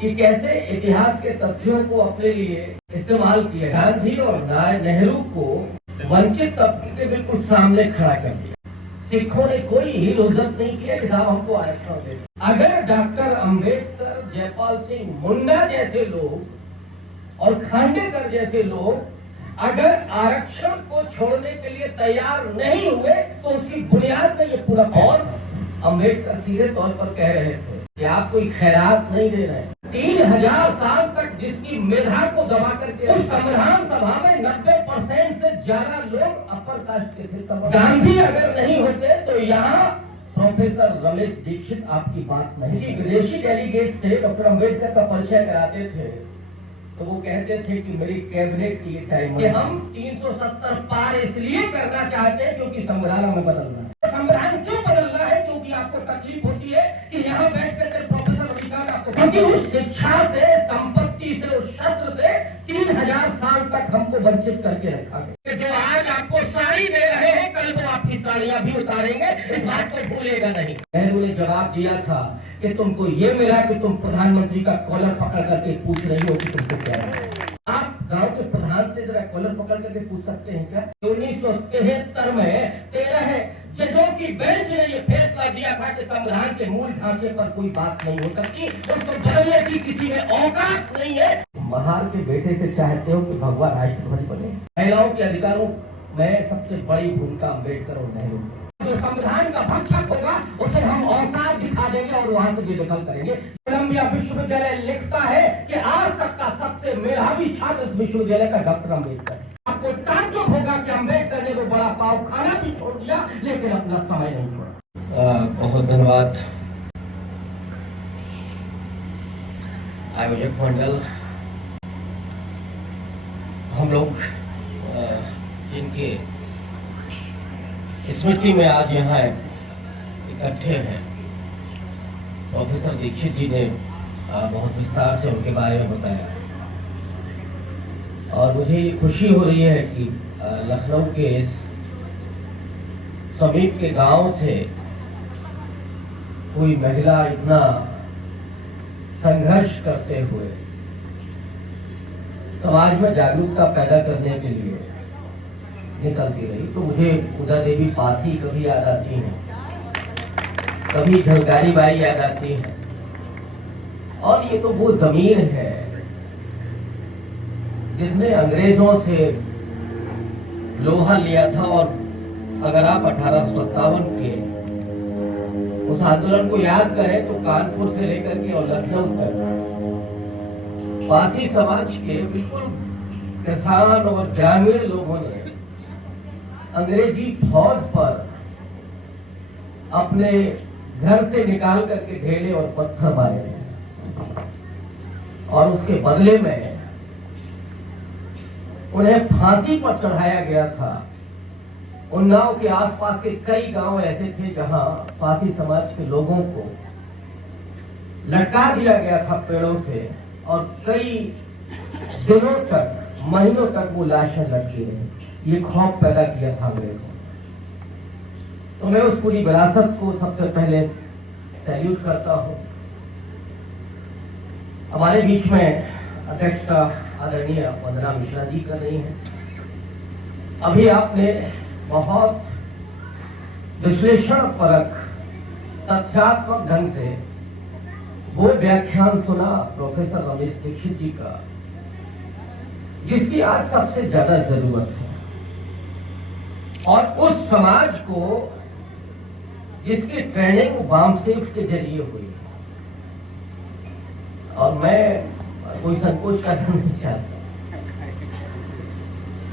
कि कैसे इतिहास के तथ्यों को अपने लिए इस्तेमाल किया। गांधी और नेहरू को वंचित तबके के बिल्कुल सामने खड़ा कर दिया। सिखों ने कोई हिलोजत नहीं किया कि साहब हमको आरक्षण दे। अगर डॉक्टर अंबेडकर, जयपाल सिंह मुंडा जैसे लोग और खांडेकर जैसे लोग अगर आरक्षण को छोड़ने के लिए तैयार नहीं हुए तो उसकी बुनियाद में ये पूरा। और अंबेडकर सीधे तौर पर कह रहे थे कि आप कोई खैरात नहीं दे रहे हैं। 3000 साल तक जिसकी मेधा को दबा करके उस संविधान सभा में 90% से ज्यादा लोग अपर कास्ट के थे। गांधी अगर नहीं होते तो यहाँ प्रोफेसर रमेश दीक्षित आपकी बात नहीं। विदेशी डेलीगेट से डॉक्टर अंबेडकर का परिचय कराते थे तो वो कहते थे कि मेरी कैबिनेट की टाइम है। हम 370 पार इसलिए करना चाहते हैं क्योंकि संविधान हमें बदलना है। संविधान क्यों बदलना है? क्योंकि आपको तकलीफ होती है कि यहाँ बैठ कर प्रोफेसर अधिकार आपको, क्योंकि उस शिक्षा से, संपत्ति से, उस शस्त्र से 3000 साल तक हमको वंचित करके रखा गया। जो आज आपको साड़ी दे रहे हैं कल वो आपकी साड़ियां भी उतारेंगे, इस बात को भूलेगा नहीं। नेहरू ने जवाब दिया था कि तुमको ये मिला कि तुम प्रधानमंत्री का कॉलर पकड़ करके पूछ रही हो कि तुमको क्या है। आप गांव के प्रधान से जरा कॉलर पकड़ करके पूछ सकते हैं क्या? 1973 में 13 जजों की बेंच ने ये फैसला दिया था कि संविधान के मूल ढांचे पर कोई बात नहीं हो सकती, उसको बदलने की किसी में औकात नहीं है। महार के बेटे से चाहते हो कि भगवान राष्ट्रपति बने। महिलाओं के अधिकारों में सबसे बड़ी भूमिका अम्बेडकर और नेहरू। जो संविधान का भक्षक होगा उसे हम औकात दिखा देंगे और वहां से बेदखल करेंगे। कोलंबिया विश्वविद्यालय लिखता है कि आज तक का सबसे मेधावी छात्र विश्वविद्यालय का डॉक्टर अम्बेडकर। आपको ताज्जुब होगा कि अम्बेडकर ने वो बड़ा पाव खाना भी छोड़ दिया लेकिन अपना समय नहीं छोड़ा। बहुत धन्यवाद आयोजक मंडल। हम लोग जिनके स्मृति में आज यहाँ इकट्ठे हैं, प्रोफेसर दीक्षित जी ने बहुत विस्तार से उनके बारे में बताया और मुझे खुशी हो रही है कि लखनऊ के इस समीप के गांव से कोई महिला इतना संघर्ष करते हुए समाज में जागरूकता पैदा करने के लिए निकलती रही। तो मुझे उदा देवी पासी कभी याद आती हैं, कभी झलकारी बाई याद आती हैं। और ये तो वो जमीन है जिसने अंग्रेजों से लोहा लिया था। और अगर आप 1857 के उस आंदोलन को याद करें तो कानपुर से लेकर के और लखनऊ तक पासी समाज के बिल्कुल किसान और ग्रामीण लोगों ने अंग्रेजी फौज पर अपने घर से निकाल करके ढेले और पत्थर मारे और उसके बदले में उन्हें फांसी पर चढ़ाया गया था। उन्नाव के आसपास के कई गांव ऐसे थे जहां पासी समाज के लोगों को लटका दिया गया था पेड़ों से और कई दिनों तक, महीनों तक वो लाशें लटकी रही। ये खौफ पैदा किया था अंग्रेजों। तो मैं उस पूरी विरासत को सबसे पहले सैल्यूट करता हूं। हमारे बीच में अध्यक्षता आदरणीय वंदना मिश्रा जी कर रही हैं। अभी आपने बहुत विश्लेषण परक, तथ्यात्मक ढंग से वो व्याख्यान सुना प्रोफेसर रमेश दीक्षित जी का, जिसकी आज सबसे ज्यादा जरूरत है। और उस समाज को जिसकी ट्रेनिंग वामसेफ के जरिए हुई। और मैं कोई संकोच करना नहीं चाहता।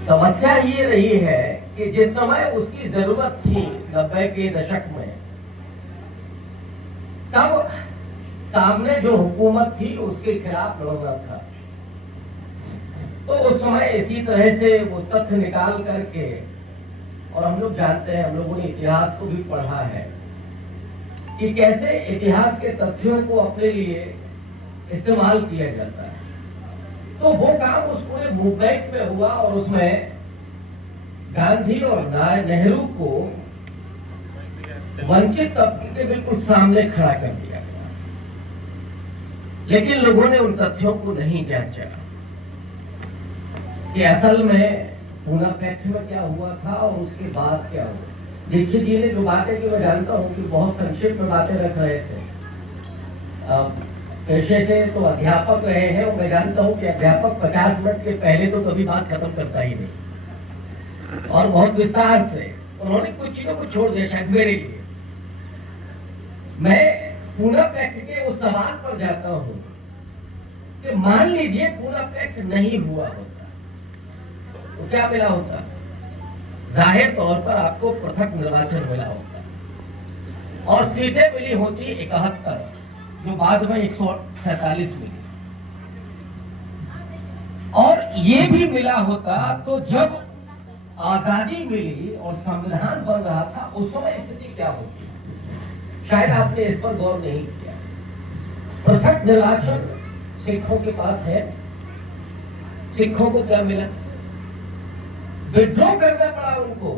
समस्या ये रही है कि जिस समय उसकी जरूरत थी 90 के दशक में, तब सामने जो हुकूमत थी उसके खिलाफ लड़ना था। तो उस समय इसी तरह से वो तथ्य निकाल करके, और हम लोग जानते हैं, हम लोगों ने इतिहास को भी पढ़ा है कि कैसे इतिहास के तथ्यों को अपने लिए इस्तेमाल किया जाता है। तो वो काम उस पूरे मूवमेंट में हुआ और उसमें गांधी और नेहरू को वंचित तबके के बिल्कुल सामने खड़ा कर दिया गया। लेकिन लोगों ने उन तथ्यों को नहीं जांचा कि असल में पूना पैक्ट में क्या हुआ था और उसके बाद क्या हुआ। दीक्षित जी ने जो बातें की मैं जानता हूं कि बहुत संक्षिप्त में बातें रख रहे थे। पेशे से तो अध्यापक रहे हैं और मैं जानता हूं कि अध्यापक 50 मिनट के पहले तो कभी बात खत्म करता ही नहीं, और बहुत विस्तार से उन्होंने कुछ चीजों को छोड़ दिया शायद मेरे लिए। मैं पूना पैक्ट के उस सवाल पर जाता हूं कि मान लीजिए पूना पैक्ट नहीं हुआ होता तो क्या मिला होता? जाहिर तौर पर आपको पृथक निर्वाचन मिला होता और सीटें मिली होती 71, जो बाद में 147 मिली, और ये भी मिला होता तो जब आजादी मिली और संविधान बन रहा था उस समय स्थिति क्या होती? शायद आपने इस पर गौर नहीं किया। पृथक निर्वाचन सिखों के पास है, सिखों को क्या मिला? विद्रोह करना पड़ा उनको,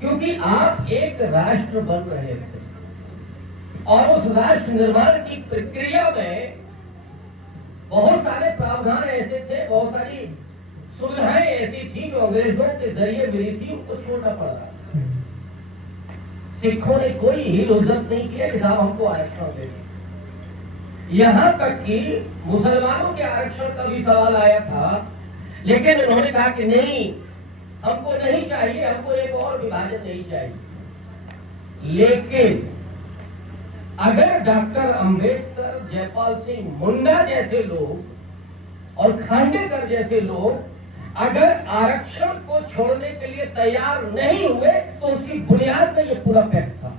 क्योंकि आप एक राष्ट्र बन रहे थे और उस राष्ट्र निर्माण की प्रक्रिया में बहुत सारे प्रावधान ऐसे थे, बहुत सारी सुविधाएं ऐसी थी जो अंग्रेजों के जरिए मिली थी, उनको छोड़ना पड़ा। सिखों ने कोई ही इज्जत नहीं किया कि साहब हमको आरक्षण दे दें। यहां तक कि मुसलमानों के आरक्षण का भी सवाल आया था, लेकिन उन्होंने कहा कि नहीं, हमको नहीं चाहिए, हमको एक और विभाजन नहीं चाहिए। लेकिन अगर डॉक्टर अंबेडकर, जयपाल सिंह मुंडा जैसे लोग और खांडेकर जैसे लोग अगर आरक्षण को छोड़ने के लिए तैयार नहीं हुए तो उसकी बुनियाद में ये पूरा पैक्ट था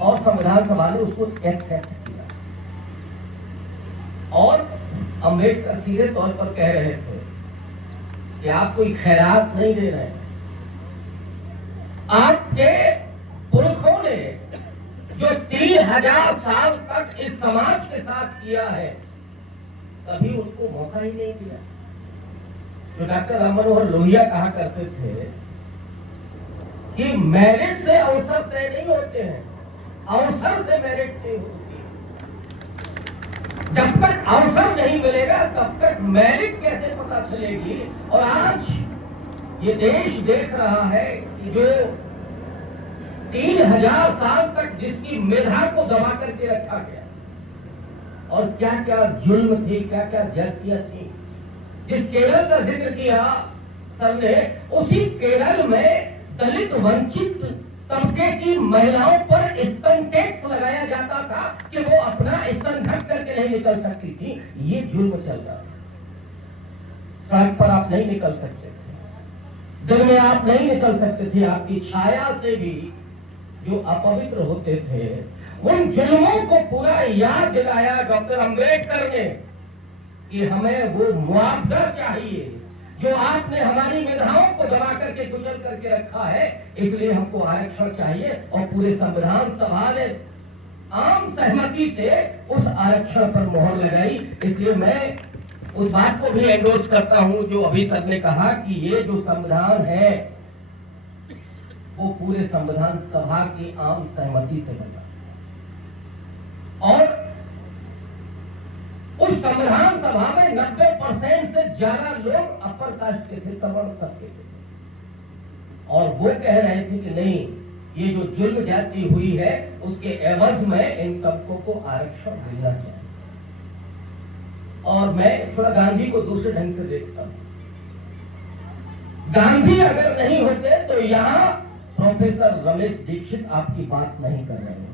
और संविधान सभा ने उसको एक्सेप्ट किया। और अंबेडकर सीधे तौर पर कह रहे थे कि आप कोई खैरात नहीं दे रहे, आपके पुरखों ने जो 3000 साल तक इस समाज के साथ किया है कभी उनको मौका ही नहीं दिया। जो डॉक्टर राम मनोहर लोहिया कहा करते थे कि मेरिट से अवसर तय नहीं होते हैं, अवसर से मेरिट तय होती है। जब तक अवसर नहीं मिलेगा तब तक मेरिट कैसे पता चलेगी? और आज ये देश देख रहा है कि जो 3000 साल तक जिसकी मेधा को दबा करके रखा गया और क्या क्या जुल्म थी, क्या क्या ज्यादतियां थी। जिस केरल का जिक्र किया सबने, उसी केरल में दलित वंचित तबके की महिलाओं पर स्तन टैक्स लगाया जाता था कि वो अपना स्तन ढक करके नहीं निकल सकती थी। ये जुल्म चल रहा था। सड़क पर आप नहीं निकल सकते थे, दिन में आप नहीं निकल सकते थे, आपकी छाया से भी जो अपवित्र होते थे उन जुल्मों को पूरा याद दिलाया डॉक्टर अंबेडकर ने कि हमें वो मुआवजा चाहिए जो आपने हमारी मेधाओं को दबा करके कुचल करके रखा है, इसलिए हमको आरक्षण चाहिए। और पूरे संविधान सभा ने आम सहमति से उस आरक्षण पर मोहर लगाई। इसलिए मैं उस बात को भी एंडोर्स करता हूं जो अभी सर ने कहा कि ये जो संविधान है वो पूरे संविधान सभा की आम सहमति से बना और उस संविधान सभा में 90% से ज्यादा लोग अपर कास्ट के थे, सवर्ण तबके के थे। और वो कह रहे थे कि नहीं, ये जो जुल्म जाति हुई है उसके एवज में इन तबकों को आरक्षण मिलना चाहिए। और मैं थोड़ा गांधी को दूसरे ढंग से देखता हूं। गांधी अगर नहीं होते तो यहां प्रोफेसर रमेश दीक्षित आपकी बात नहीं कर रहे होते।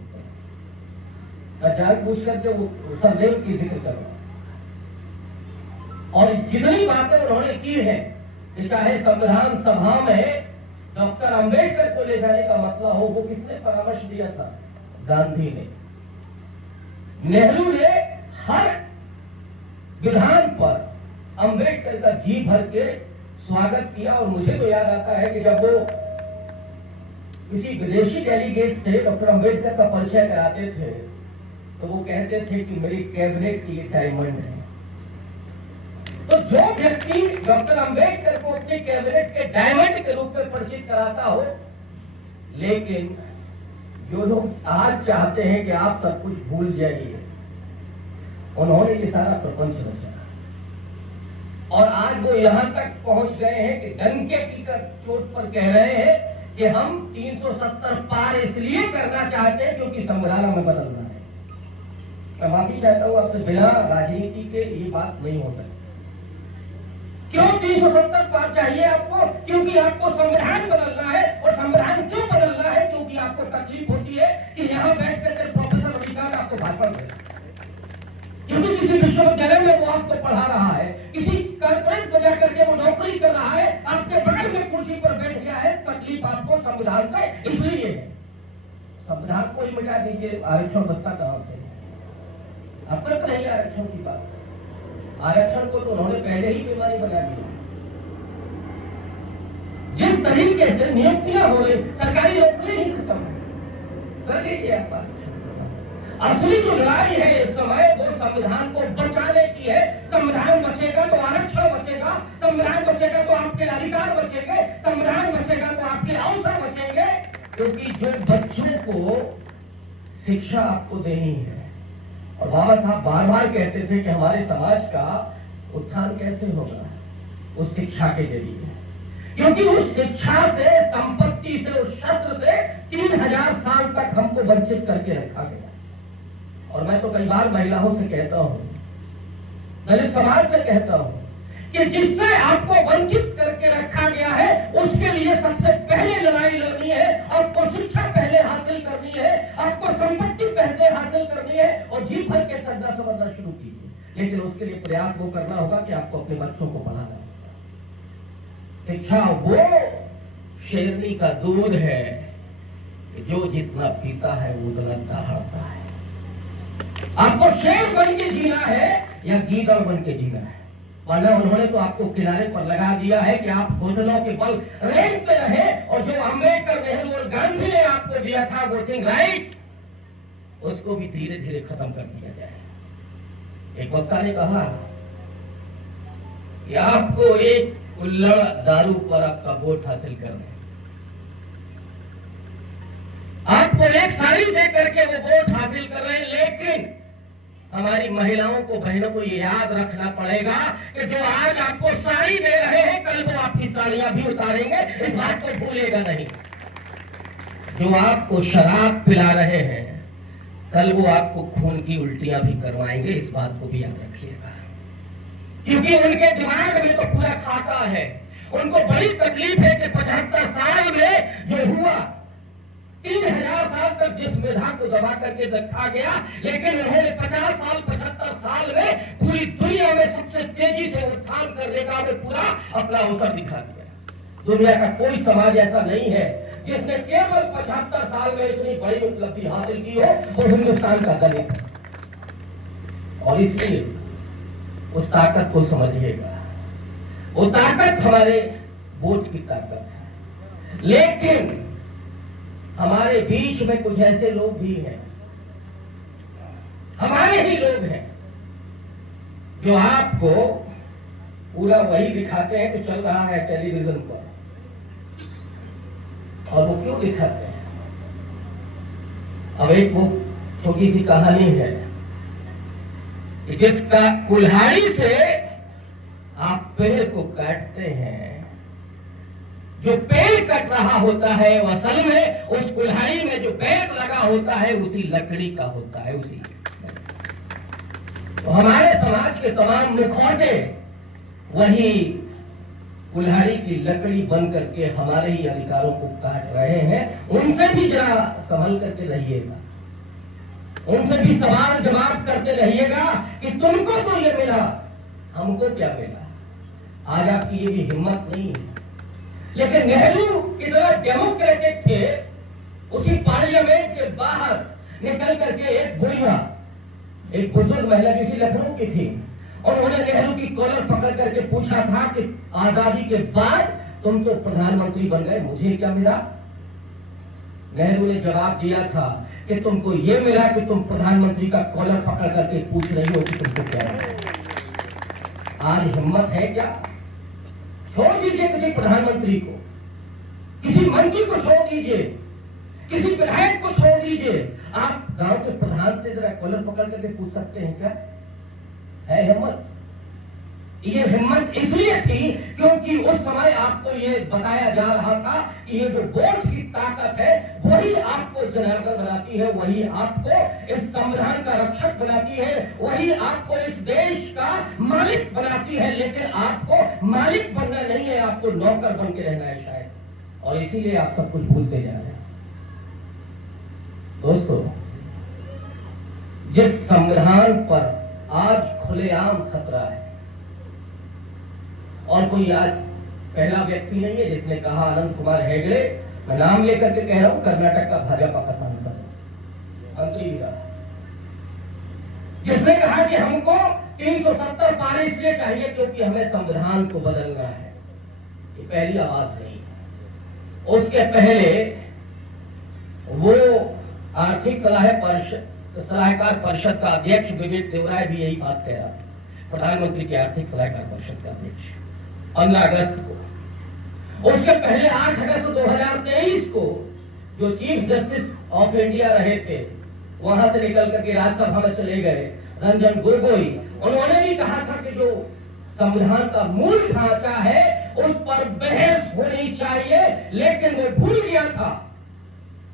अचानक पूछ करके वो सरदेव की जिक्र कर रहा, और जितनी बातें उन्होंने की है कि चाहे संविधान सभा में डॉक्टर अंबेडकर को ले जाने का मसला हो, वो किसने परामर्श दिया था? गांधी ने। नेहरू ने हर विधान पर अंबेडकर का जी भर के स्वागत किया। और मुझे तो याद आता है कि जब वो किसी विदेशी डेलीगेट से डॉक्टर अंबेडकर का परिचय कराते थे तो वो कहते थे कि मेरी कैबिनेट की डायमंड है। तो जो व्यक्ति डॉक्टर अंबेडकर को अपनी कैबिनेट के डायमंड के रूप में परिचित कराता हो, लेकिन जो लोग आज चाहते हैं कि आप सब कुछ भूल जाइए, उन्होंने ये सारा प्रपंच रचा और आज वो यहां तक पहुंच गए हैं कि डंके की चोट पर कह रहे हैं कि हम 370 पार इसलिए करना चाहते हैं क्योंकि संविधान हमें बदलना है। मैं माफी चाहता हूं आपसे, बिना राजनीति के ये बात नहीं हो सकती। क्यों 370 पार चाहिए आपको? क्योंकि आपको संविधान बदलना है। और संविधान क्यों बदलना है? क्योंकि आपको तकलीफ होती है कि यहां बैठ कर प्रोफेसर अधिकार आपको भाषण दे, क्योंकि किसी विश्वविद्यालय में वो आपको पढ़ा रहा है, किसी कॉर्पोरेट में जाकर के वो नौकरी कर रहा है, आपके बगल में कुर्सी पर बैठ गया है। तकलीफ आपको संविधान से इसलिए है। संविधान को ही मिटा दीजिए, आरक्षण बचता कहां से? अब तक नहीं आरक्षण की बात। आरक्षण को तो उन्होंने पहले ही बीमारी बना दी। जिस तरीके से नियुक्तियां हो रही, सरकारी नौकरी ही खत्म कर लीजिए आप। असली जो लड़ाई है इस समय वो संविधान को बचाने की है। संविधान बचेगा तो आरक्षण बचेगा, संविधान बचेगा तो आपके अधिकार बचेंगे, संविधान बचेगा तो आपके अवसर बचेंगे। क्योंकि जो बच्चों को शिक्षा आपको देनी है, और बाबा साहब बार बार कहते थे कि हमारे समाज का उत्थान कैसे होगा? उस शिक्षा के जरिए, क्योंकि उस शिक्षा से, संपत्ति से, उस शस्त्र से 3000 साल तक हमको वंचित करके रखा गया। और मैं तो कई बार महिलाओं से कहता हूं, दलित समाज से कहता हूं कि जिससे आपको वंचित करके रखा गया है उसके लिए सबसे पहले लड़ाई लड़नी है। आपको शिक्षा पहले हासिल करनी है, आपको संपत्ति पहले हासिल करनी है और जी भर के सदा समझना शुरू कीजिए। लेकिन उसके लिए प्रयास वो करना होगा कि आपको अपने बच्चों को पढ़ाना होगा। शिक्षा वो शेरनी का दूध है जो जितना पीता है वो उतना दहाड़ता है। आपको शेर बन के जीना है या गीदड़ बन के जीना है? वरना उन्होंने तो आपको किनारे पर लगा दिया है कि आप घोषणाओं के बल रेंगते रहे। और जो अम्बेडकर, नेहरू और गांधी ने आपको दिया था वोटिंग राइट, उसको भी धीरे धीरे खत्म कर दिया जाए। एक वक्ता ने कहा कि आपको एक कुल्हड़ दारू पर आपका वोट हासिल करना है, आपको एक साड़ी दे करके वो वोट हासिल कर रहे हैं। लेकिन हमारी महिलाओं को, बहनों को ये याद रखना पड़ेगा कि जो आज आपको साड़ी दे रहे हैं कल वो आपकी साड़ियां भी उतारेंगे, इस बात को भूलेगा नहीं। जो आपको शराब पिला रहे हैं कल वो आपको खून की उल्टियां भी करवाएंगे, इस बात को भी याद रखिएगा। क्योंकि उनके दिमाग में तो पूरा खाता है। उनको बड़ी तकलीफ है कि 75 साल में जो हुआ, 3000 साल तक जिस मेधा को दबा करके रखा गया, लेकिन उन्होंने 50 साल 75 साल में पूरी दुनिया में सबसे तेजी से उत्थान करने का वो पूरा अपना अवसर दिखा दिया। दुनिया का कोई समाज ऐसा नहीं है जिसने केवल 75 साल में इतनी बड़ी उपलब्धि हासिल की हो, वो हिंदुस्तान का दलित है। और इसलिए उस ताकत को समझिएगा। वो ताकत हमारे वोट की ताकत है। लेकिन हमारे बीच में कुछ ऐसे लोग भी हैं, हमारे ही लोग हैं, जो आपको पूरा वही दिखाते हैं कि चल रहा है टेलीविजन पर। और वो क्यों दिखाते हैं? अब एक वो छोटी सी कहानी है कि जिसका कुल्हाड़ी से आप पेड़ को काटते हैं, जो पेड़ कट रहा होता है वो असल में उस कुल्हाड़ी में जो बैग लगा होता है उसी लकड़ी का होता है। उसी तो हमारे समाज के तमाम मुखौटे वही कुल्हाड़ी की लकड़ी बन करके हमारे ही अधिकारों को काट रहे हैं। उनसे भी जरा संभल करके रहिएगा, उनसे भी सवाल जवाब करते रहिएगा कि तुमको तो ये मिला, हमको क्या मिला। आज आपकी ये भी हिम्मत नहीं है। लेकिन नेहरू कितना डेमोक्रेटिक थे, उसी पार्लियामेंट के बाहर निकल करके एक बुढ़िया, एक बुजुर्ग महिला जिसी लखनऊ की थी, और उन्होंने नेहरू की कॉलर पकड़ करके पूछा था कि आजादी के बाद तुम तो प्रधानमंत्री बन गए, मुझे क्या मिला? नेहरू ने जवाब दिया था कि तुमको ये मिला कि तुम प्रधानमंत्री का कॉलर पकड़ करके पूछ रही हो कि तुमको क्या मिला। आज हिम्मत है क्या? छोड़ दीजिए किसी प्रधानमंत्री को, किसी मंत्री को छोड़ दीजिए, किसी विधायक को छोड़ दीजिए। आप गांव के प्रधान से जरा कॉलर पकड़ करके पूछ सकते हैं क्या है हिम्मत। ये हिम्मत इसलिए थी क्योंकि उस समय आपको ये बताया जा रहा था कि ये जो वोट की ताकत है वही आपको जनार्दन बनाती है, वही आपको इस संविधान का रक्षक बनाती है, वही आपको इस देश का मालिक बनाती है। लेकिन आपको मालिक बनना नहीं है, आपको नौकर बन के रहना है शायद, और इसीलिए आप सब कुछ भूलते जा रहे हैं। दोस्तों, जिस संविधान पर आज खुलेआम खतरा है, और कोई आज पहला व्यक्ति नहीं है जिसने कहा, अनंत कुमार हेगड़े, मैं नाम लेकर के कह रहा हूं, कर्नाटक का भाजपा का सांसद मंत्री का, जिसने कहा कि हमको 370 पार इसलिए चाहिए क्योंकि हमें संविधान को बदलना है। ये पहली आवाज नहीं है। उसके पहले वो आर्थिक सलाहकार परिषद का अध्यक्ष विवेक देवराय भी यही बात कह रहा था, प्रधानमंत्री के आर्थिक सलाहकार परिषद का अध्यक्ष, 15 अगस्त को। उसके पहले 8 अगस्त 2023 को जो चीफ जस्टिस ऑफ इंडिया रहे थे, वहां से निकल करके राज्यसभा में चले गए रंजन गोगोई, उन्होंने भी कहा था कि जो संविधान का मूल ढांचा है उस पर बहस होनी चाहिए। लेकिन वो भूल गया था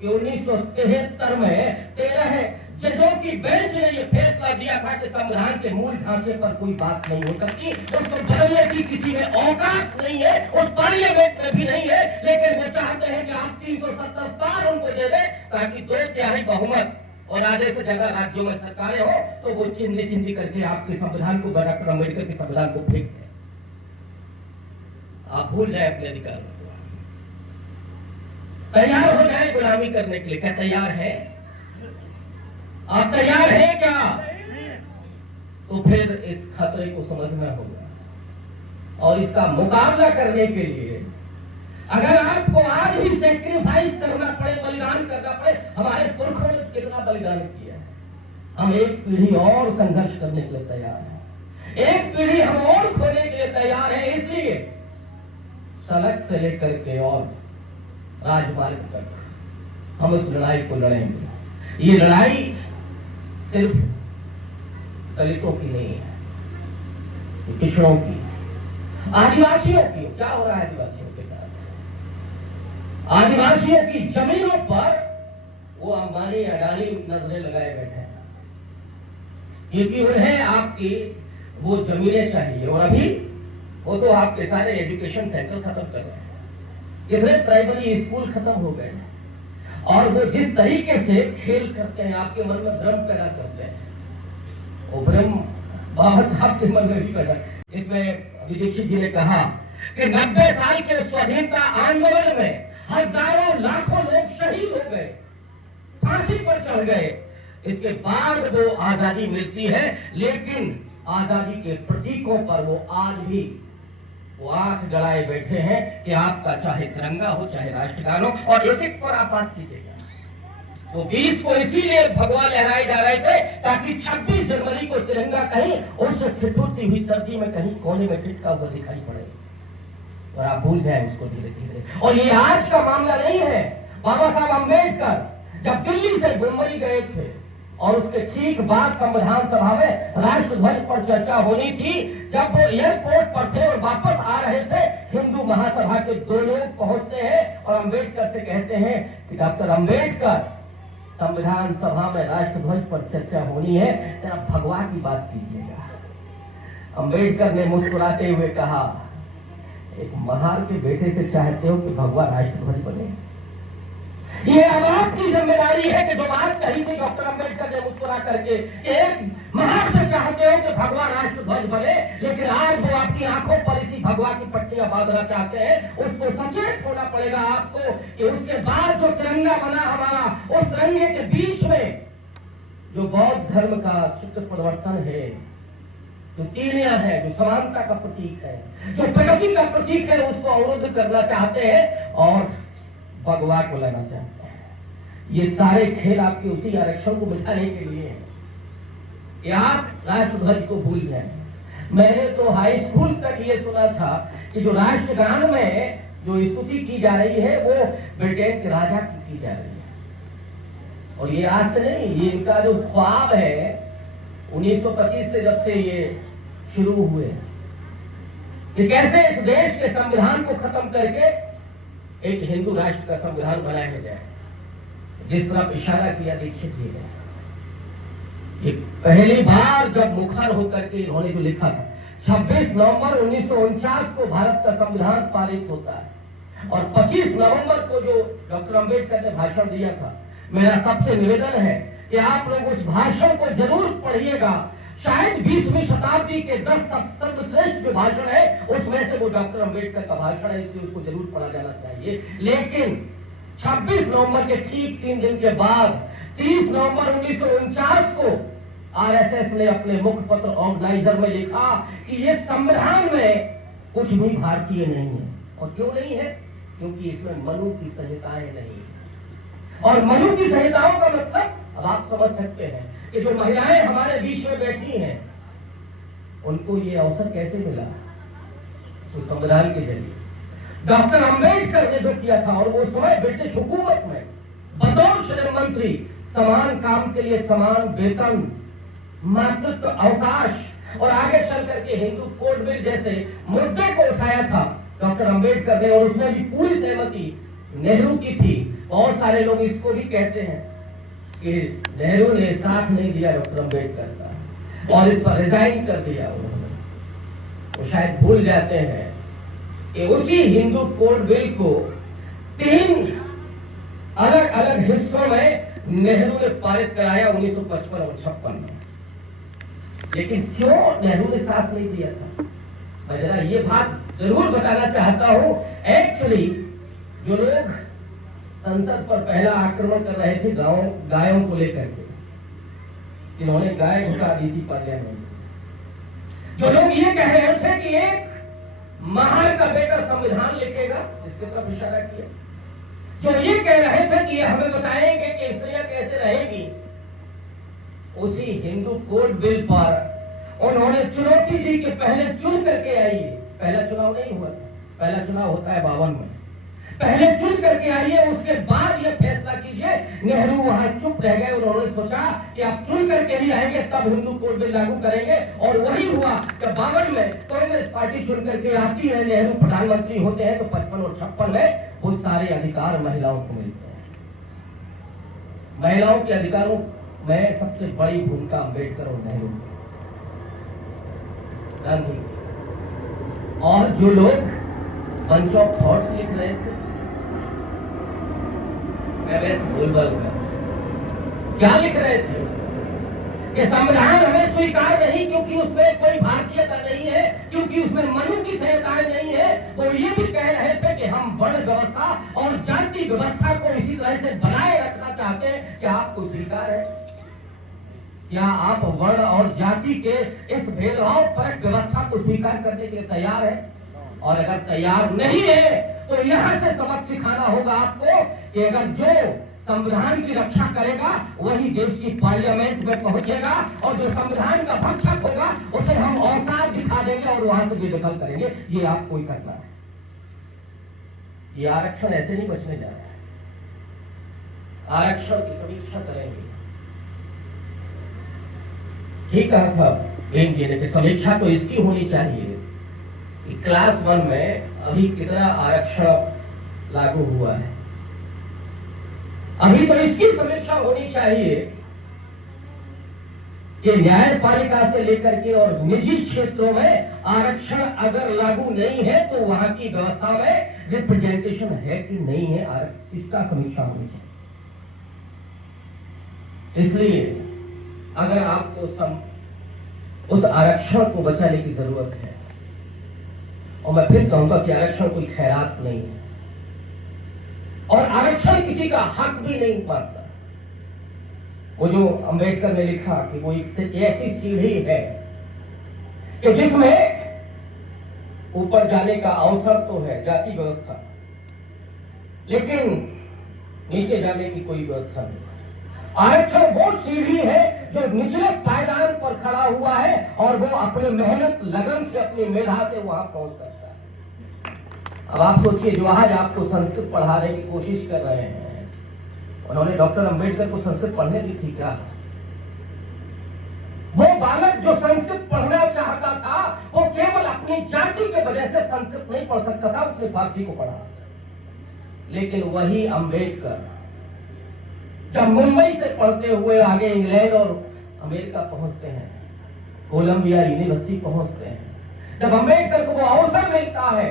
कि 1973 में 13 जजों की बेंच ने यह फैसला दिया था कि संविधान के मूल ढांचे पर कोई बात नहीं हो सकती, उसको बदलने की किसी में औकात नहीं है, उस पार्लियामेंट में भी नहीं है। लेकिन वो चाहते हैं कि आप 370 पार उनको दे दें ताकि 2/3 बहुमत और आधे से ज्यादा राज्यों में सरकारें हो, तो वो चिंदी करके आपके संविधान को, डॉक्टर अम्बेडकर के संविधान को फेंक दें। आप भूल जाए अपने अधिकार को, तैयार हो जाए गुलामी करने के लिए। क्या तैयार है? आप तैयार हैं क्या? तो फिर इस खतरे को समझना होगा और इसका मुकाबला करने के लिए अगर आपको आज ही सेक्रीफाइस करना पड़े, बलिदान करना पड़े, हमारे पुरखों ने कितना बलिदान किया है, हम एक पीढ़ी और संघर्ष करने के लिए तैयार हैं, एक पीढ़ी हम और खोने के लिए तैयार हैं। इसलिए सड़क से लेकर के और राजमार्ग तक हम उस लड़ाई को लड़ेंगे। ये लड़ाई सिर्फ दलितों की नहीं है, पिछड़ों की, आदिवासियों की। क्या हो रहा है आदिवासियों के साथ? आदिवासियों की जमीनों पर वो अंबानी अडानी नजरें लगाए बैठे हैं क्योंकि उन्हें आपकी वो जमीनें चाहिए। और अभी वो तो आपके सारे एजुकेशन सेंटर खत्म कर रहे हैं, कितने प्राइमरी स्कूल खत्म हो गए, और वो जिस तरीके से खेल करते हैं, आपके मन में भ्रम पैदा करते हैं, वो भ्रम बाबा साहब के मन में भी पैदा। इसमें दीक्षित जी ने कहा कि 90 साल के स्वाधीनता आंदोलन में हजारों लाखों लोग शहीद हो गए, फांसी पर चढ़ गए। इसके बाद वो आजादी मिलती है, लेकिन आजादी के प्रतीकों पर वो आज भी वो आंख गड़ाए बैठे हैं कि आपका चाहे तिरंगा हो, चाहे राष्ट्रगान हो, और एक पर आप बात कीजिएगा। तो 20 को इसीलिए भगवा लहराए जा रहे थे ताकि 26 जनवरी को तिरंगा कहीं उस ठिठुरती हुई सर्दी में कहीं कोने में टिकता हुआ दिखाई पड़े, और आप भूल जाए उसको धीरे धीरे। और ये आज का मामला नहीं है। बाबा साहब अम्बेडकर जब दिल्ली से मुंबई गए थे और उसके ठीक बाद संविधान सभा में राष्ट्रध्वज पर चर्चा होनी थी, जब वो एयरपोर्ट पर थे और वापस आ रहे थे, हिंदू महासभा के 2 लोग पहुंचते हैं और अम्बेडकर से कहते हैं कि डॉक्टर अम्बेडकर, संविधान सभा में राष्ट्रध्वज पर चर्चा होनी है, जरा भगवा की बात कीजिएगा। अम्बेडकर ने मुस्कुराते हुए कहा, एक महार के बेटे से चाहते हो कि भगवा राष्ट्रध्वज बने? ये अब आपकी जिम्मेदारी है कि जो बात कही थी डॉक्टर अम्बेडकर ने मुस्कुरा करके, एक महार से चाहते हो कि भगवा राष्ट्रध्वज बने, लेकिन आज वो आपकी आंखों पर इसी भगवा की पट्टियां बांधना चाहते हैं। उसको सचेत होना पड़ेगा आपको कि उसके बाद जो तिरंगा बना हमारा, उस तिरंगे के बीच में जो बौद्ध धर्म का चित्र परिवर्तन है, जो तीलियां है, जो समानता का प्रतीक है, जो प्रगति का प्रतीक है, उसको अवरुद्ध करना चाहते हैं और भगवा को लाना चाहते हैं। ये सारे खेल आपके उसी आरक्षण को बिठाने के लिए है कि आप राष्ट्रध्वज को भूल जाएं। मैंने तो हाई स्कूल तक ये सुना था कि जो राष्ट्रगान में जो स्तुति की जा रही है वो ब्रिटेन के राजा की जा रही है। और ये आज से नहीं, ये इनका जो ख्वाब है 1925 से जब से ये शुरू हुए कि कैसे इस देश के संविधान को खत्म करके एक हिंदू राष्ट्र का संविधान बनाया जाए, जिस तरफ इशारा किया दीक्षित जी ने। ये पहली बार जब मुखर होकर के इन्होंने जो लिखा था, 26 नवंबर 1949 को भारत का संविधान पारित होता है और 25 नवंबर को जो डॉक्टर अंबेडकर ने भाषण दिया था, मेरा सबसे निवेदन है कि आप लोग उस भाषण को जरूर पढ़िएगा। शायद 20वीं शताब्दी के 10 सर्वश्रेष्ठ जो भाषण है उसमें से वो डॉक्टर अंबेडकर का भाषण है, इसलिए उसको जरूर पढ़ा जाना चाहिए। लेकिन 26 नवंबर के ठीक 3 दिन के बाद 30 नवंबर 1949 को आरएसएस ने अपने मुखपत्र ऑर्गेनाइजर में लिखा कि ये संविधान में कुछ भी भारतीय नहीं है। और क्यों नहीं है? क्योंकि इसमें मनु की संहिताएं नहीं है। और मनु की संहिताओं का मतलब अब आप समझ सकते हैं कि जो महिलाएं हमारे बीच में बैठी हैं, उनको ये अवसर कैसे मिला? तो संविधान के जरिए डॉक्टर अंबेडकर ने जो किया था, और वो समय ब्रिटिश हुकूमत में बतौर श्रम मंत्री समान काम के लिए समान वेतन, मातृत्व अवकाश और आगे चल करके हिंदू कोड बिल जैसे मुद्दे को उठाया था डॉक्टर अंबेडकर ने, और उसमें भी पूरी सहमति नेहरू की थी। बहुत सारे लोग इसको भी कहते हैं कि नेहरू ने साथ नहीं दिया डॉक्टर अंबेडकर का और इस पर रिजाइन कर दिया उन्होंने। वो शायद भूल जाते हैं कि उसी हिंदू कोड बिल को 3 अलग अलग हिस्सों में नेहरू ने पारित कराया 1955 और 56 में। लेकिन क्यों नेहरू ने साथ नहीं दिया था? मैं जरा ये बात जरूर बताना चाहता हूं। एक्चुअली जो लोग संसद पर पहला आक्रमण कर रहे थे गायों को लेकर के, इन्होंने गाय घुसा दी थी पार्लियामेंट में। जो लोग ये कह रहे थे कि एक महान का बेटा संविधान लिखेगा, इसके तरफ इशारा किया। जो ये कह रहे थे कि हमें बताएंगे कि स्त्रियां कैसे रहेगी, उसी हिंदू कोड बिल पर उन्होंने चुनौती दी कि पहले चुन करके आइए। पहला चुनाव नहीं हुआ था, पहला चुनाव होता है 52 में। पहले चुन करके आइए, उसके बाद ये फैसला कीजिए। नेहरू वहां चुप रह गए। उन्होंने सोचा कि आप चुन करके ही आएंगे तब हिंदू कोड बिल लागू करेंगे, और वही हुआ कि 52 में कांग्रेस पार्टी चुन करके आती है, नेहरू प्रधानमंत्री होते हैं, तो 55 और 56 में वो सारे अधिकार महिलाओं को मिलते हैं। महिलाओं के अधिकारों में सबसे बड़ी भूमिका अंबेडकर और नेहरू गांधी और जो लोग बंच ऑफ थॉट्स लिख रहे थे, मैं वैसे भूल-भाल कर क्या लिख रहे थे कि संविधान हमें स्वीकार नहीं क्योंकि उसमें कोई भारतीयता नहीं है, क्योंकि उसमें मनु की संहिताएं नहीं है। वो ये भी कह रहे थे कि हम वर्ण व्यवस्था और जाति व्यवस्था को इसी तरह से बनाए रखना चाहते हैं। क्या आपको स्वीकार है? क्या आप वर्ण और जाति के इस भेदभाव परक व्यवस्था को स्वीकार करने के लिए तैयार है? और अगर तैयार नहीं है तो यहाँ से सबक सिखाना होगा आपको कि अगर जो संविधान की रक्षा करेगा वही देश की पार्लियामेंट में पहुंचेगा, और जो संविधान का भक्षक होगा उसे हम औकात दिखा देंगे और वहां से बेदखल करेंगे। ये आपको ही करना है। ये आरक्षण ऐसे नहीं बचने जा रहा है। आरक्षण की समीक्षा करेंगे। ठीक कहा था बेन की समीक्षा तो इसकी होनी चाहिए कि क्लास 1 में अभी कितना आरक्षण लागू हुआ है। अभी तो इसकी समीक्षा होनी चाहिए कि न्यायपालिका से लेकर के और निजी क्षेत्रों में आरक्षण अगर लागू नहीं है तो वहां की व्यवस्था में रिप्रेजेंटेशन है कि नहीं है, इसका समीक्षा होनी चाहिए। इसलिए अगर आपको उस आरक्षण को बचाने की जरूरत है, और मैं फिर कहूंगा कि आरक्षण कोई खैरात नहीं है और आरक्षण किसी का हक भी नहीं मानता। वो जो अंबेडकर ने लिखा कि वो एक ऐसी सीढ़ी है कि जिसमें ऊपर जाने का अवसर तो है, जाति व्यवस्था, लेकिन नीचे जाने की कोई व्यवस्था नहीं। आरक्षण वो सीढ़ी है जो निचले पायदान पर खड़ा हुआ है और वो अपने मेहनत लगन से अपनी मेधा से वहां पहुंच सकता है। अब आप सोचिए, जो आज आपको संस्कृत पढ़ाने की कोशिश कर रहे हैं, उन्होंने डॉक्टर अंबेडकर को संस्कृत पढ़ने दी थी क्या? वो बालक जो संस्कृत पढ़ना चाहता था जाति के वजह से संस्कृत नहीं पढ़ सकता था, उसने फारसी को पढ़ा। लेकिन वही अंबेडकर जब मुंबई से पढ़ते हुए आगे इंग्लैंड और अमेरिका पहुंचते हैं, कोलंबिया यूनिवर्सिटी पहुंचते हैं, जब अंबेडकर को वो अवसर मिलता है,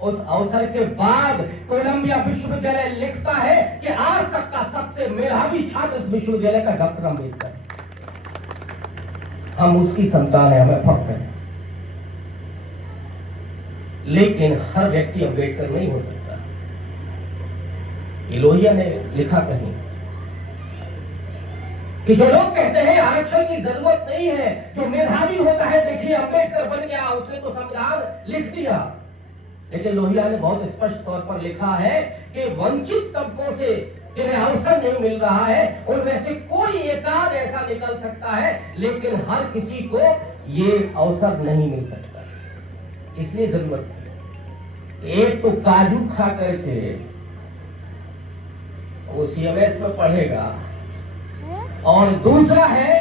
उस अवसर के बाद कोलंबिया विश्वविद्यालय लिखता है कि आज तक का सबसे मेधावी छात्र इस विश्वविद्यालय का डॉक्टर अंबेडकर। हम उसकी संतान है, हमें फख्र है। लेकिन हर व्यक्ति अंबेडकर नहीं हो सकता। ये लोहिया ने लिखा कहीं कि जो लोग कहते हैं आरक्षण की जरूरत नहीं है, जो मेधावी होता है, देखिए अंबेडकर बन गया, उसने तो संविधान लिख दिया। लेकिन लोहिया ने बहुत स्पष्ट तौर पर लिखा है कि वंचित तबकों से जिन्हें अवसर नहीं मिल रहा है, उनमें से कोई एकाध ऐसा निकल सकता है, लेकिन हर किसी को ये अवसर नहीं मिल सकता। इसलिए जरूरत है, एक तो काजू खा करके वो सीएमएस में पढ़ेगा, और दूसरा है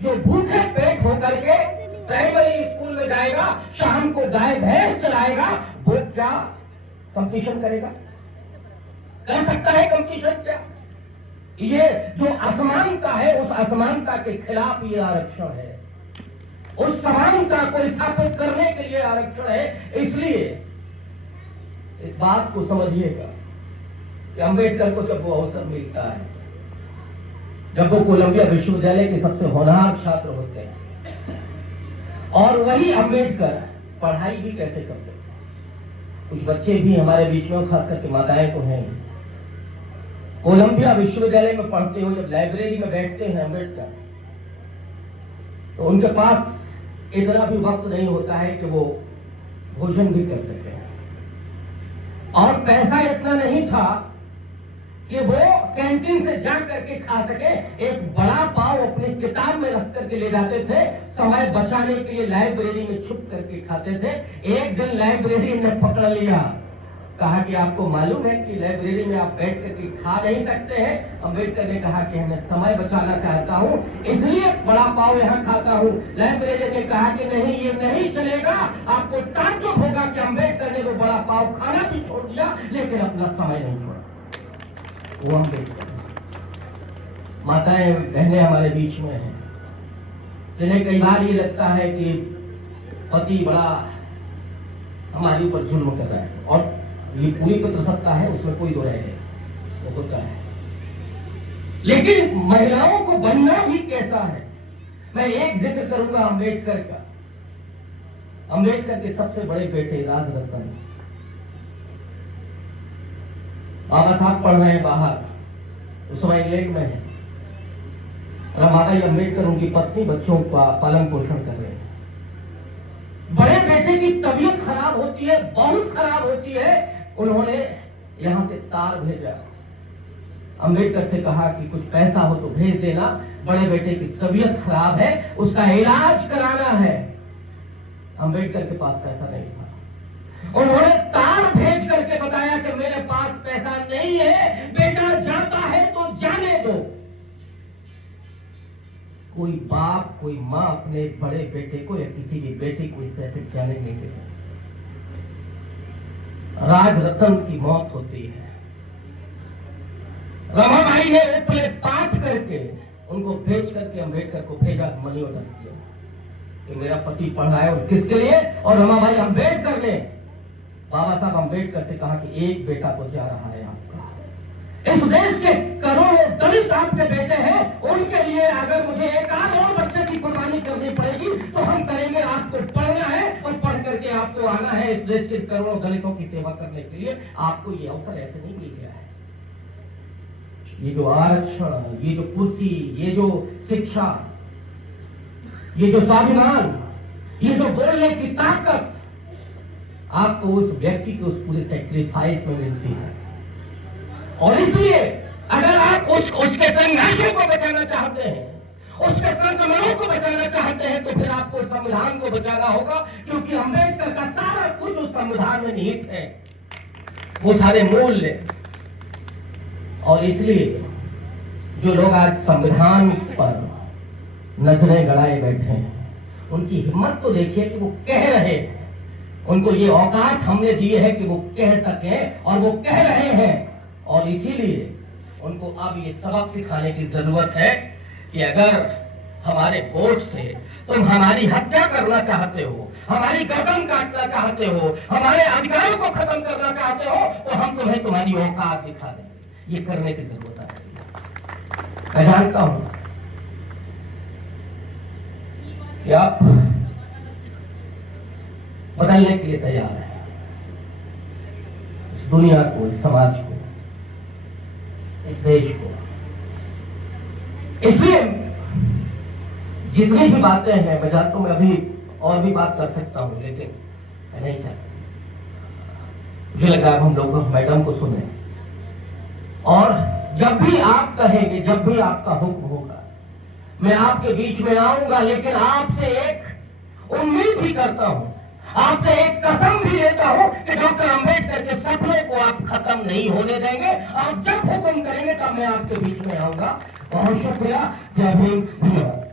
जो भूखे पेट होकर के प्राइमरी स्कूल में जाएगा, शाम को गाय भैंस चलाएगा, वो क्या कंपटीशन करेगा? कर सकता है कंपटीशन क्या? ये जो असमानता है, उस असमानता के खिलाफ ये आरक्षण है, उस समानता को स्थापित करने के लिए आरक्षण है। इसलिए इस बात को समझिएगा कि अंबेडकर को जब वो अवसर मिलता है, जब वो कोलंबिया विश्वविद्यालय के सबसे होनहार छात्र होते हैं, और वही अंबेडकर पढ़ाई भी कैसे करते हैं। कुछ बच्चे भी हमारे बीच में, खास करके माताएं तो हैं, कोलंबिया विश्वविद्यालय में पढ़ते हुए जब लाइब्रेरी में बैठते हैं अंबेडकर, तो उनके पास इतना भी वक्त नहीं होता है कि वो भोजन भी कर सके, और पैसा इतना नहीं था कि वो कैंटीन से जा करके खा सके। एक बड़ा पाव अपनी किताब में रख करके ले जाते थे, समय बचाने के लिए लाइब्रेरी में छुप करके खाते थे। एक दिन लाइब्रेरी ने पकड़ लिया, कहा कि आपको मालूम है कि लाइब्रेरी में आप बैठ करके खा नहीं सकते हैं। अंबेडकर ने कहा कि मैं समय बचाना चाहता हूँ, इसलिए बड़ा पाव यहाँ खाता हूँ। लाइब्रेरी ने कहा कि नहीं, ये नहीं चलेगा। आपको ताज्जुब होगा कि अंबेडकर ने वो बड़ा पाव खाना भी छोड़ दिया, लेकिन अपना समय नहीं छोड़ा। वो अंबेडकर। माताएं बहनें हमारे बीच में हैं, जिन्हें कई बार ये लगता है कि पति बड़ा हमारे ऊपर जुल्म कर रहा है, और ये पूरी पितृसत्ता है, उसमें कोई दो राय नहीं, वो होता है। लेकिन महिलाओं को बनना भी कैसा है। मैं एक जिक्र करूंगा अंबेडकर का। अंबेडकर के सबसे बड़े बेटे राजरत्न, बाबा साहब पढ़ रहे हैं बाहर, उस समय इंग्लैंड में है, रमाबाई अंबेडकर उनकी पत्नी बच्चों का पालन पोषण कर रहे हैं। बड़े बेटे की तबीयत खराब होती है, बहुत खराब होती है। उन्होंने यहां से तार भेजा, अंबेडकर से कहा कि कुछ पैसा हो तो भेज देना, बड़े बेटे की तबीयत खराब है, उसका इलाज कराना है। अंबेडकर के पास पैसा नहीं था। उन्होंने तार भेज करके बताया कि मेरे पास पैसा नहीं है, बेटा जाता है तो जाने दो। कोई बाप, कोई माँ अपने बड़े बेटे को या किसी भी बेटे को इस तरह से जाने नहीं देता। राजरत्न की मौत होती है। रमाबाई ने ऊपरे पाठ करके उनको भेज करके अंबेडकर को भेजा, मनी ऑर्डर किया कि मेरा पति पढ़ रहा है, और किसके लिए। और रमाबाई अंबेडकर ने बाबा साहब अंबेडकर से कहा कि एक बेटा तो जा रहा है आपका। इस देश के करोड़ों दलित आपके बेटे हैं, उनके लिए अगर मुझे एक आध और बच्चे की कुर्बानी करनी पड़ेगी तो हम करेंगे। आपको पढ़ना है और पढ़ करके आपको आना है इस देश के करोड़ों दलितों की सेवा करने के लिए। आपको ये अवसर ऐसे नहीं मिल गया है। ये जो आरक्षण, ये जो कुर्सी, ये जो शिक्षा, ये जो स्वाभिमान, ये जो बोलने की ताकत आपको उस व्यक्ति के उस पूरे सैक्रिफाइस में मिलती है। और इसलिए अगर आप उसके संघर्षों को बचाना चाहते हैं, उसके संक्रमणों को बचाना चाहते हैं, तो फिर आपको संविधान को बचाना होगा, क्योंकि अंबेडकर का सारा कुछ उस संविधान में निहित है, वो सारे मूल्य। और इसलिए जो लोग आज संविधान पर नजरें गड़ाए बैठे हैं, उनकी हिम्मत तो देखिए कि वो कह रहे हैं, उनको ये औकात हमने दी है कि वो कह सके और वो कह रहे हैं। और इसीलिए उनको अब ये सबक सिखाने की जरूरत है कि अगर हमारे वोट से तुम हमारी हत्या करना चाहते हो, हमारी गर्दन काटना चाहते हो, हमारे अधिकारों को खत्म करना चाहते हो, तो हम तुम्हें तुम्हारी औकात दिखा दें। ये करने की जरूरत है। मैं जानता हूं कि आप बदलने के लिए तैयार है इस दुनिया को, इस समाज को, इस देश को। इसलिए जितनी भी बातें हैं, मैं जानता हूं मैं अभी और भी बात कर सकता हूं, लेकिन मैं नहीं चाहता। मुझे लगा हम लोग मैडम को सुने, और जब भी आप कहेंगे, जब भी आपका हुक्म होगा, मैं आपके बीच में आऊंगा। लेकिन आपसे एक उम्मीद भी करता हूं, आपसे एक कसम भी लेता हूं कि डॉक्टर अंबेडकर के सपने को आप खत्म नहीं होने देंगे। आप जब हुक्म करेंगे तब मैं आपके बीच में आऊंगा। बहुत शुक्रिया। जय हिंद।